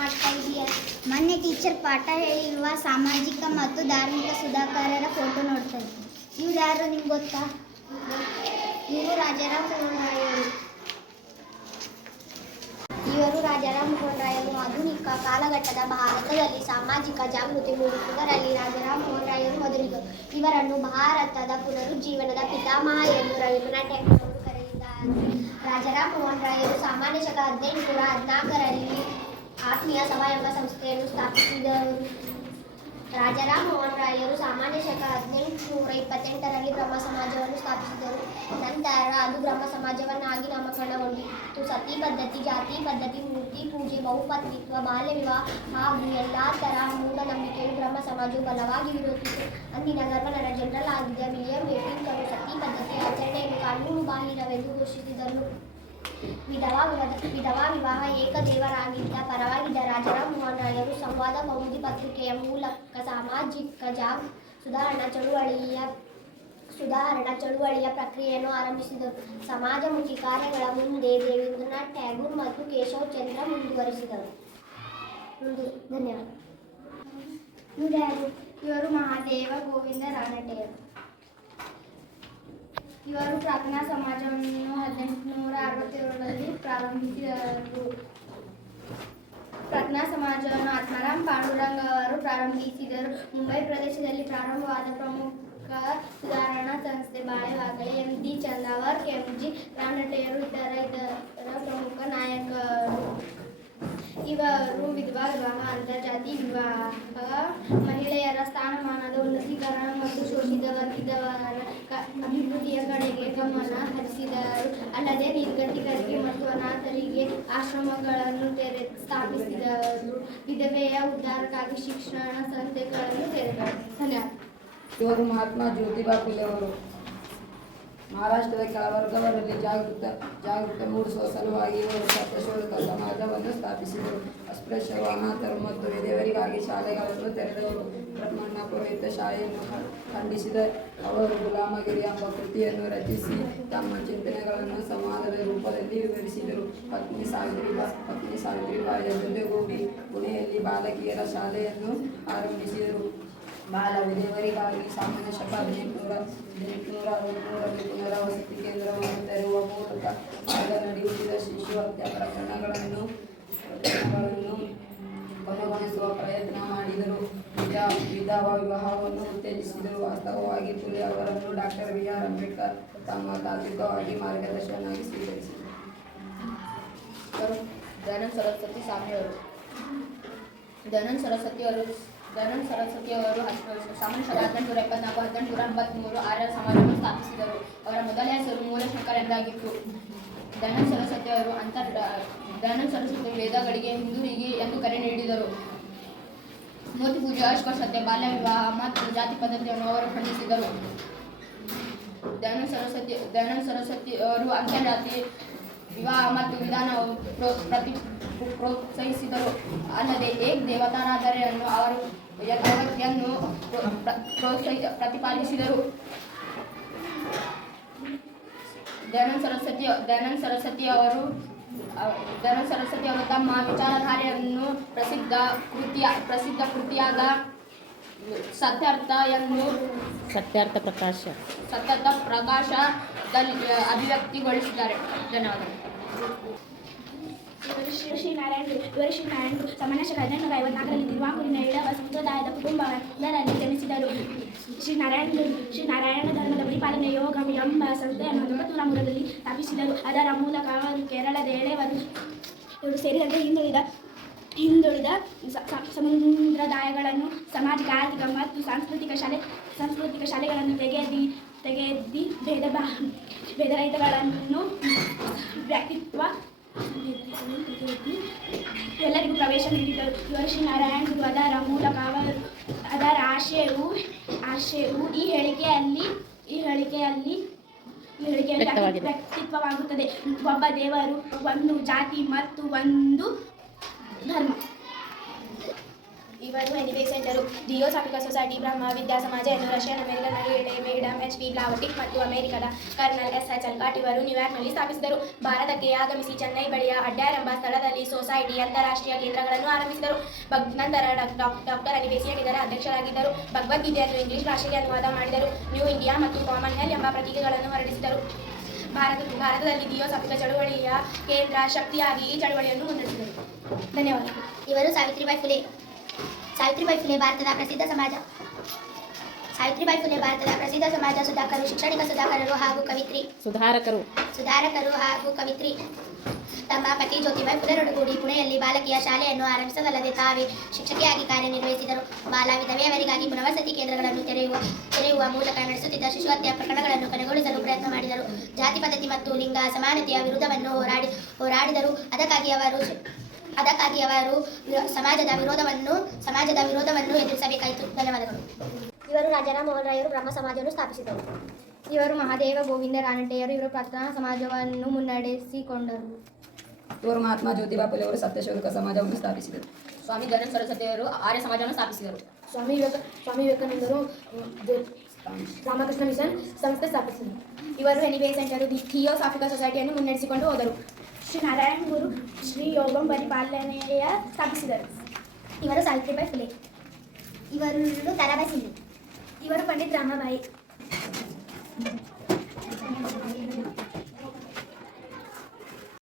ಮಾಡ್ತಾ ಇದೀಯಾ? ಮೊನ್ನೆ ಟೀಚರ್ ಪಾಠ ಹೇಳಿರುವ ಸಾಮಾಜಿಕ ಮತ್ತು ಧಾರ್ಮಿಕ ಸುಧಾಕರರ ಫೋಟೋ ನೋಡ್ತಾ ಇದ್ದೀನಿ. ಇವ್ರು ಯಾರು ನಿಮ್ಗೆ ಗೊತ್ತಾ? ಇವರು ರಾಜಾರಾಮ್ ಮೋಹನ್ ರಾಯರು. ಆಧುನಿಕ ಕಾಲಘಟ್ಟದ ಭಾರತದಲ್ಲಿ ಸಾಮಾಜಿಕ ಜಾಗೃತಿ ಮೂಡಿಸುವುದರಲ್ಲಿ ರಾಜಾರಾಮ್ ಮೋಹನ್ ರಾಯರು ಮೊದಲಿಗರು. ಇವರನ್ನು ಭಾರತದ ಪುನರುಜ್ಜೀವನದ ಪಿತಾಮಹ ಎಂದು ರವೀಂದ್ರನಾಥ್ ಟ್ಯಾಗೋರ್ ಅವರು ಕರೆದಿದ್ದಾರೆ. ರಾಜಾರಾಮ್ ಮೋಹನ್ ರಾಯರು ಸಾಮಾನ್ಯ ಶಕ 1814ರಲ್ಲಿ ಆತ್ಮೀಯ ಸಭಾ ಎಂಬ ಸಂಸ್ಥೆಯನ್ನು ಸ್ಥಾಪಿಸಿದರು. ರಾಜಾರಾಮ್ ಮೋಹನ್ ರಾಯರು ಸಾಮಾನ್ಯ ಶಕ 1828ರಲ್ಲಿ ಬ್ರಹ್ಮ ಸಮಾಜವನ್ನು ಸ್ಥಾಪಿಸಿದರು. ನಂತರ ಅದು ಬ್ರಹ್ಮ ಸಮಾಜವನ್ನಾಗಿ ನಾಮಕರಣಗೊಂಡಿತು. ಸತಿ ಪದ್ಧತಿ, ಜಾತಿ ಪದ್ಧತಿ, ಮೂರ್ತಿ ಪೂಜೆ, ಬಹುಪತ್ನಿತ್ವ, ಬಾಲ್ಯ ವಿವಾಹ ಹಾಗೂ ಎಲ್ಲ ತರಹ ಮೂಢನಂಬಿಕೆಯು ಬ್ರಹ್ಮ ಸಮಾಜವು ಬಲವಾಗಿ ವಿರೋಧಿಸಿತು. ಅಂದಿನ ಗವರ್ನರ್ ಜನರಲ್ ಆಗಿದ್ದ ವಿಲಿಯಂ ಬೇಟಿಂಕರು ಸತಿ ಪದ್ಧತಿಯ ಆಚರಣೆಯನ್ನು ಕಾನೂನು ಬಾಹಿರವೆಂದು ಘೋಷಿಸಿದರು. ವಿಧವಾ ವಿವಾಹ ಏಕದೇವರಾಗಿದ್ದ ಪರವಾಗಿದ್ದ ರಾಜಾರಾಮ್ ಮೋಹನ್ ರಾಯರು ಸಂವಾದ ಕೌಮುದಿ ಪತ್ರಿಕೆಯ ಮೂಲಕ ಸಾಮಾಜಿಕ ಸುಧಾರಣಾ ಚಳುವಳಿಯ ಪ್ರಕ್ರಿಯೆಯನ್ನು ಆರಂಭಿಸಿದರು. ಸಮಾಜಮುಖಿ ಕಾರ್ಯಗಳ ಮುಂದೆ ರವೀಂದ್ರನಾಥ್ ಟ್ಯಾಗೋರ್ ಮತ್ತು ಕೇಶವ್ ಚಂದ್ರ ಮುಂದುವರಿಸಿದರು. ಧನ್ಯವಾದ. ಇವರು ಮಹಾದೇವ ಗೋವಿಂದ ರಾನಡೆಯವರು. ಇವರು ಪ್ರಾರ್ಥನಾ ಸಮಾಜವನ್ನು 1867ರಲ್ಲಿ ಪ್ರಾರಂಭಿಸಿದರು. ಪ್ರಾರ್ಥನಾ ಸಮಾಜವನ್ನು ಆತ್ಮಾರಾಮ್ ಪಾಂಡುರಂಗ್ ಅವರು ಪ್ರಾರಂಭಿಸಿದರು. ಮುಂಬೈ ಪ್ರದೇಶದಲ್ಲಿ ಪ್ರಾರಂಭವಾದ ಪ್ರಮುಖ ಸುಧಾರಣಾ ಸಂಸ್ಥೆ ಬಾಳೆವಾಗಲೆ. ಎಂ.ಡಿ. ಚಂದಾವರ್, ಎಂ.ಜಿ. ರಾನಡೆಯವರು ಇದರ ಪ್ರಮುಖ ನಾಯಕರು. ಇವರು ವಿಧವಾ ವಿವಾಹ, ಅಂತರ್ಜಾತಿ ವಿವಾಹ, ಮಹಿಳೆಯರ ಸ್ಥಾನಮಾನದ ಉನ್ನತೀಕರಣ ಮತ್ತು ಶೋಷಿತ ವರ್ಗದವರ ಅಭಿವೃದ್ಧಿಯ ಕಡೆಗೆ ಗಮನ ಹರಿಸಿದರು. ಅಲ್ಲದೆ ನಿರ್ಗತಿಕರಿಗೆ ಮತ್ತು ಅನಾಥರಿಗೆ ಆಶ್ರಮಗಳನ್ನು ಸ್ಥಾಪಿಸಿದರು. ವಿಧವೆಯ ಉದ್ಧಾರಕ್ಕಾಗಿ ಶಿಕ್ಷಣ ಸಂಸ್ಥೆಗಳನ್ನು ತೆರೆದರು. ಧನ್ಯವಾದ. ಇವರು ಮಹಾತ್ಮ ಜ್ಯೋತಿಬಾ ಫುಲೆ ಅವರು. ಮಹಾರಾಷ್ಟ್ರದ ಕೆಳವರ್ಗವರಲ್ಲಿ ಜಾಗೃತ ಮೂಡಿಸುವ ಸಲುವಾಗಿ ಇವರು ಸತ್ಯಶೋಧಕ ಸಮಾಜವನ್ನು ಸ್ಥಾಪಿಸಿದರು. ಅಸ್ಪೃಶ್ಯರು, ಅನಾಥರು ಮತ್ತು ವಿಧವೆಯರಿಗಾಗಿ ಶಾಲೆಗಳನ್ನು ತೆರೆದವರು. ಬ್ರಾಹ್ಮಣ ಪುರೋಹಿತಶಾಹಿಯನ್ನು ಖಂಡಿಸಿದ ಅವರು ಗುಲಾಮಗಿರಿ ಎಂಬ ಕೃತಿಯನ್ನು ರಚಿಸಿ ತಮ್ಮ ಚಿಂತನೆಗಳನ್ನು ಸಂವಾದದ ರೂಪದಲ್ಲಿ ವಿವರಿಸಿದರು. ಪತ್ನಿ ಸಾವಿತ್ರಿಬಾಯಿಯ ಜೊತೆಗೂಡಿ ಪುಣೆಯಲ್ಲಿ ಬಾಲಕಿಯರ ಶಾಲೆಯನ್ನು ಆರಂಭಿಸಿದರು. ಬಾಲ ವಿಧವೆಯರಿಗಾಗಿ ಸಾಮಾನ್ಯ ಶಕ 1860ರಲ್ಲಿ ಪುನರ್ವಸತಿ ಕೇಂದ್ರವನ್ನು ತೆರೆಯುವ ಮೂಲಕ ಆಗ ನಡೆಯುತ್ತಿದ್ದ ಶಿಶು ಹತ್ಯೆ ಪ್ರಕರಣಗಳನ್ನು ಕೊನೆಗೊಳಿಸುವ ಪ್ರಯತ್ನ ಮಾಡಿದರು. ವಿಧವಾ ವಿವಾಹವನ್ನು ಉತ್ತೇಜಿಸಿದರು. ವಾಸ್ತವವಾಗಿ ಫುಲೆ ಅವರನ್ನು ಡಾಕ್ಟರ್ ಬಿ.ಆರ್. ಅಂಬೇಡ್ಕರ್ ತಮ್ಮ ತಾತ್ವಿಕವಾಗಿ ಮಾರ್ಗದರ್ಶನಾಗಿ ಸ್ವೀಕರಿಸಿದರು. ದಯಾನಂದ ಸರಸ್ವತಿ ಸ್ವಾಮಿಯವರು. ದಯಾನಂದ ಸರಸ್ವತಿ ಅವರು ಸಾಮಾನ್ಯ ಶಕ 1874-1883 ಆರ್ಯ ಸಮಾಜವನ್ನು ಸ್ಥಾಪಿಸಿದರು. ಅವರ ಮೊದಲ ಹೆಸರು ಮೂಲಶಂಕರ್ ಎಂದಾಗಿತ್ತು. ದಯಾನಂದ ಸರಸ್ವತಿ ಅವರು ವೇದಗಳಿಗೆ ಹಿಂದೂರಿಗೆ ಎಂದು ಕರೆ ನೀಡಿದರು. ಮೂರ್ತಿ ಪೂಜೆ, ಅಸ್ಪೃಶ್ಯತೆ, ಬಾಲ್ಯ ವಿವಾಹ ಮತ್ತು ಜಾತಿ ಪದ್ಧತಿಯನ್ನು ಅವರು ಖಂಡಿಸಿದರು. ದಯಾನಂದ ಸರಸ್ವತಿ ಅವರು ಅಂತರ್ಜಾತಿ ವಿವಾಹ ಮತ್ತು ವಿಧಾನವನ್ನು ಪ್ರೋತ್ಸಾಹಿಸಿದರು. ಅಲ್ಲದೆ ಏಕ್ ದೇವತಾರಾಧನೆಯನ್ನು ಅವರು ಪ್ರತಿಪಾದಿಸಿದರು. ದಯಾನಂದ ಸರಸ್ವತಿ ಅವರು ತಮ್ಮ ವಿಚಾರಧಾರೆಯನ್ನು ಪ್ರಸಿದ್ಧ ಕೃತಿಯಾದ ಸತ್ಯಾರ್ಥ ಪ್ರಕಾಶದಲ್ಲಿ ಅಭಿವ್ಯಕ್ತಿಗೊಳಿಸಿದ್ದಾರೆ. ಧನ್ಯವಾದಗಳು. ಇವರು ಶ್ರೀ ನಾರಾಯಣರು ಸಾಮಾನ್ಯ ಶಕ 1854ರಲ್ಲಿ ತಿರುವಾಂಕೂರಿನ ಈಳವ ಸಂಪ್ರದಾಯದ ಕುಟುಂಬವೊಂದರಲ್ಲಿ ಜನಿಸಿದರು. ಶ್ರೀ ನಾರಾಯಣ ಧರ್ಮದ ಪರಿಪಾಲನೆ ಯೋಗಂ ಎಂಬ ಸಂಸ್ಥೆಯನ್ನು 1903ರಲ್ಲಿ ಸ್ಥಾಪಿಸಿದರು. ಅದರ ಮೂಲಕ ಅವರು ಕೇರಳದ ಎಳೆವರು ಸೇರಿದಂತೆ ಹಿಂದುಳಿದ ಸಮುದಾಯಗಳನ್ನು ಸಾಮಾಜಿಕ, ಆರ್ಥಿಕ ಮತ್ತು ಸಾಂಸ್ಕೃತಿಕ ಶಾಲೆಗಳನ್ನು ತೆಗೆದಿ ಭೇದರಹಿತಗಳನ್ನು ವ್ಯಕ್ತಿತ್ವ ಎಲ್ಲರಿಗೂ ಪ್ರವೇಶ ನೀಡಿದರು. ಇವರು ಶ್ರೀ ನಾರಾಯಣರು. ಅದರ ಮೂಲಕ ಅದರ ಆಶಯವು ಈ ಹೇಳಿಕೆಯಲ್ಲಿ ವ್ಯಕ್ತಿತ್ವವಾಗುತ್ತದೆ. ಒಬ್ಬ ದೇವರು, ಒಂದು ಜಾತಿ ಮತ್ತು ಒಂದು ಧರ್ಮ. ಇವರು anyway centre theosophical society Brahma Vidya Samaj ಎಂದು Russian American madam H P Blavatsky ಮತ್ತು ಅಮೆರಿಕದ ಕರ್ನಲ್ ಎಸ್.ಎಚ್. ಅಲ್ಕಾಟ್ ಇವರು ನ್ಯೂಯಾರ್ಕ್ನಲ್ಲಿ ಸ್ಥಾಪಿಸಿದರು. ಭಾರತಕ್ಕೆ ಆಗಮಿಸಿ ಚೆನ್ನೈ ಬಳಿಯ ಅಡ್ಯಾರ್ ಎಂಬ ಸ್ಥಳದಲ್ಲಿ ಸೊಸೈಟಿ ಅಂತಾರಾಷ್ಟ್ರೀಯ ಕೇಂದ್ರಗಳನ್ನು ಆರಂಭಿಸಿದರು. ನಂತರ ಡಾಕ್ಟರ್ ಅನಿಬೇಸಿಯಟ್ ಇದರ ಅಧ್ಯಕ್ಷರಾಗಿದ್ದರು. ಭಗವದ್ಗೀತೆಯನ್ನು ಇಂಗ್ಲಿಷ್ ಭಾಷೆಗೆ ಅನುವಾದ ಮಾಡಿದರು. ನ್ಯೂ ಇಂಡಿಯಾ ಮತ್ತು ಕಾಮನ್ವೆಲ್ತ್ ಎಂಬ ಪ್ರತೀಕಗಳನ್ನು ಹೊರಡಿಸಿದರು. ಭಾರತದಲ್ಲಿ ಧಿಯೋಸಾಫಿಕಲ್ ಚಳುವಳಿಯ ಕೇಂದ್ರ ಶಕ್ತಿಯಾಗಿ ಈ ಚಳುವಳಿಯನ್ನು ಮುನ್ನಡೆಸಿದರು. ಧನ್ಯವಾದಗಳು. ಇವರು ಸಾವಿತ್ರಿಬಾಯಿ ಫುಲೆ. ಸಾವಿತ್ರಿಬಾಯಿ ಫುಲೆ ಭಾರತದ ಪ್ರಸಿದ್ಧ ಸಮಾಜ ಸುಧಾಕರು, ಶಿಕ್ಷಣಿಕ ಸುಧಾಕರರು ಹಾಗೂ ಕವಿತ್ರಿ. ಸುಧಾರಕರು ಹಾಗೂ ಕವಿತ್ರಿ. ತಮ್ಮ ಪತಿ ಜ್ಯೋತಿಬಾಯಿ ಫುಲೆರೊಡಗೂಡಿ ಪುಣೆಯಲ್ಲಿ ಬಾಲಕಿಯ ಶಾಲೆಯನ್ನು ಆರಂಭಿಸದಲ್ಲದೆ ತಾವೇ ಶಿಕ್ಷಕಿಯಾಗಿ ಕಾರ್ಯನಿರ್ವಹಿಸಿದರು. ಬಾಲ ವಿಧವೆಯವರಿಗಾಗಿ ಪುನರ್ವಸತಿ ಕೇಂದ್ರಗಳನ್ನು ತೆರೆಯುವ ಮೂಲಕ ನಡೆಸುತ್ತಿದ್ದ ಶಿಶು ಹತ್ಯೆ ಪ್ರಕರಣಗಳನ್ನು ಕೊನೆಗೊಳಿಸಲು ಪ್ರಯತ್ನ ಮಾಡಿದರು. ಜಾತಿ ಪದ್ಧತಿ ಮತ್ತು ಲಿಂಗ ಸಮಾನತೆಯ ವಿರುದ್ಧವನ್ನು ಹೋರಾಡಿದರು. ಅದಕ್ಕಾಗಿ ಅವರು ಸಮಾಜದ ವಿರೋಧವನ್ನು ಎದುರಿಸಬೇಕಾಯಿತು. ಧನ್ಯವಾದಗಳು. ಇವರು ರಾಜಾರಾಮ್ ಮೋಹನ್ ರಾಯರು ಬ್ರಹ್ಮ ಸಮಾಜವನ್ನು ಸ್ಥಾಪಿಸಿದರು. ಇವರು ಮಹಾದೇವ ಗೋವಿಂದ ರಾನಡೆಯರು. ಇವರು ಪ್ರಾರ್ಥನಾ ಸಮಾಜವನ್ನು ಮುನ್ನಡೆಸಿಕೊಂಡರು. ಇವರು ಮಹಾತ್ಮ ಜ್ಯೋತಿಬಾ ಫುಲೆ ಅವರು ಸತ್ಯಶೋಧಕ ಸಮಾಜವನ್ನು ಸ್ಥಾಪಿಸಿದರು. ಸ್ವಾಮಿ ದಯಾನಂದ ಸರಸ್ವತಿಯವರು ಆರ್ಯ ಸಮಾಜವನ್ನು ಸ್ಥಾಪಿಸಿದರು. ಸ್ವಾಮಿ ವಿವೇಕಾನಂದರು ರಾಮಕೃಷ್ಣ ಮಿಷನ್ ಸಂಸ್ಥೆ ಸ್ಥಾಪಿಸಿದರು. ಇವರು ಎನಿವೆ ಸೆಂಟರು ಥಿಯೋಸಾಫಿಕಲ್ ಸೊಸೈಟಿಯನ್ನು ಮುನ್ನಡೆಸಿಕೊಂಡು ಹೋದರು. ಶ್ರೀ ನಾರಾಯಣ ಗುರು ಶ್ರೀ ಯೋಗಂ ಪರಿಪಾಲನೆಯ ಸ್ಥಾಪಿಸಿದರು. ಇವರು ಸಾವಿತ್ರಿಬಾಯಿ ಫುಲೆ. ಇವರು ತಾರಾಬಾಯಿ ಸಿಂಧೆ. ಇವರು ಪಂಡಿತ್ ರಾಮಬಾಯಿ.